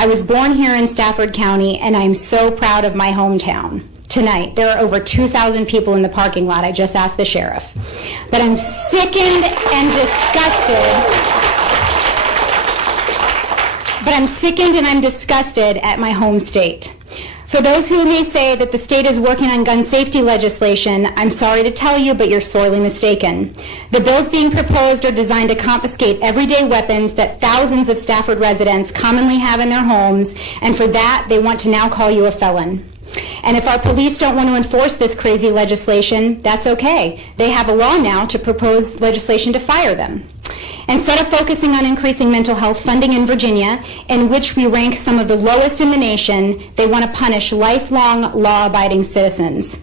I was born here in Stafford County, and I'm so proud of my hometown. Tonight, there are over 2,000 people in the parking lot. I just asked the sheriff. But I'm sickened and disgusted at my home state. For those who may say that the state is working on gun safety legislation, I'm sorry to tell you, but you're sorely mistaken. The bills being proposed are designed to confiscate everyday weapons that thousands of Stafford residents commonly have in their homes, and for that, they want to now call you a felon. And if our police don't want to enforce this crazy legislation, that's okay. They have a law now to propose legislation to fire them. Instead of focusing on increasing mental health funding in Virginia, in which we rank some of the lowest in the nation, they want to punish lifelong law-abiding citizens.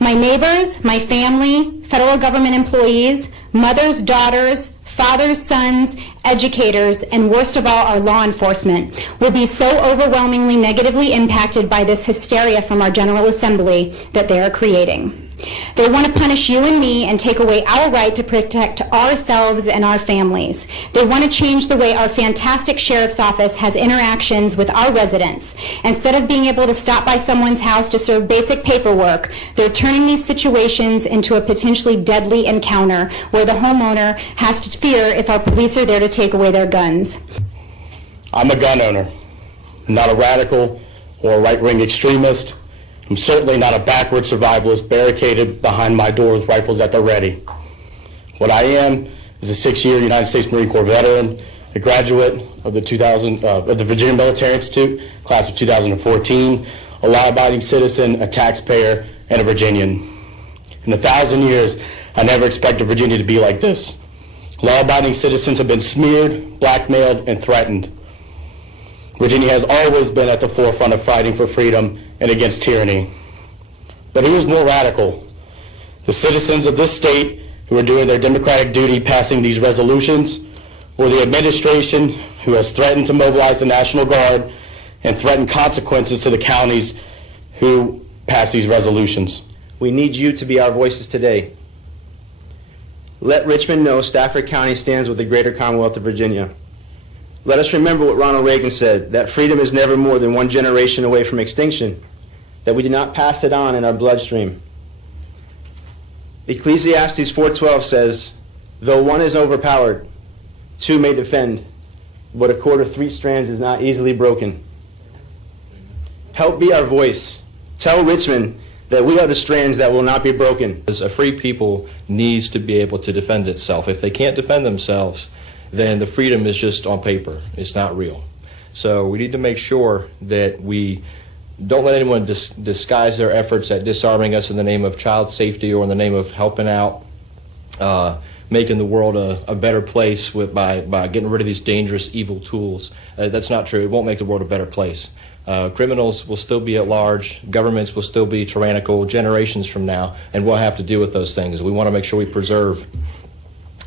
My neighbors, my family, federal government employees, mothers, daughters, fathers, sons, educators, and worst of all, our law enforcement will be so overwhelmingly negatively impacted by this hysteria from our General Assembly that they are creating. They want to punish you and me and take away our right to protect ourselves and our families. They want to change the way our fantastic sheriff's office has interactions with our residents. Instead of being able to stop by someone's house to serve basic paperwork, they're turning these situations into a potentially deadly encounter where the homeowner has to fear if our police are there to take away their guns. I'm a gun owner, not a radical or a right-wing extremist. I'm certainly not a backward survivalist barricaded behind my door with rifles at the ready. What I am is a 6-year United States Marine Corps veteran, a graduate of the Virginia Military Institute, class of 2014, a law-abiding citizen, a taxpayer, and a Virginian. In 1,000 years, I never expected Virginia to be like this. Law-abiding citizens have been smeared, blackmailed, and threatened. Virginia has always been at the forefront of fighting for freedom and against tyranny. But who is more radical? The citizens of this state who are doing their democratic duty passing these resolutions, or the administration who has threatened to mobilize the National Guard and threatened consequences to the counties who pass these resolutions? We need you to be our voices today. Let Richmond know Stafford County stands with the greater Commonwealth of Virginia. Let us remember what Ronald Reagan said, that freedom is never more than one generation away from extinction, that we do not pass it on in our bloodstream. Ecclesiastes 4:12 says, though one is overpowered, two may defend, but a cord of 3 strands is not easily broken. Help be our voice. Tell Richmond that we are the strands that will not be broken. A free people needs to be able to defend itself. If they can't defend themselves, then the freedom is just on paper. It's not real. So we need to make sure that we don't let anyone disguise their efforts at disarming us in the name of child safety or in the name of helping out, making the world a better place by getting rid of these dangerous, evil tools. That's not true. It won't make the world a better place. Criminals will still be at large. Governments will still be tyrannical generations from now, and we'll have to deal with those things. We want to make sure we preserve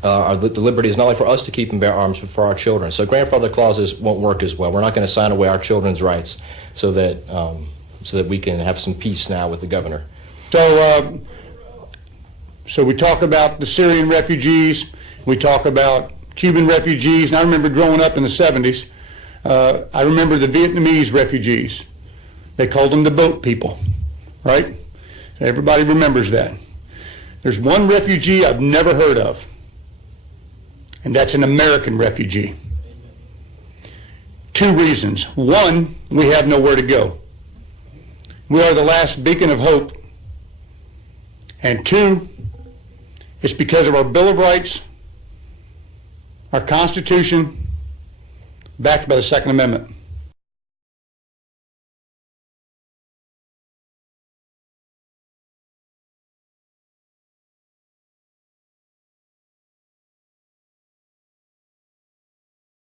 the liberty is not only for us to keep and bear arms, but for our children. So grandfather clauses won't work as well. We're not going to sign away our children's rights so that we can have some peace now with the governor. So we talk about the Syrian refugees, we talk about Cuban refugees, and I remember growing up in the 70s, I remember the Vietnamese refugees. They called them the boat people, right? Everybody remembers that. There's one refugee I've never heard of, and that's an American refugee. 2 reasons. One, we have nowhere to go. We are the last beacon of hope. And 2, it's because of our Bill of Rights, our Constitution, backed by the Second Amendment.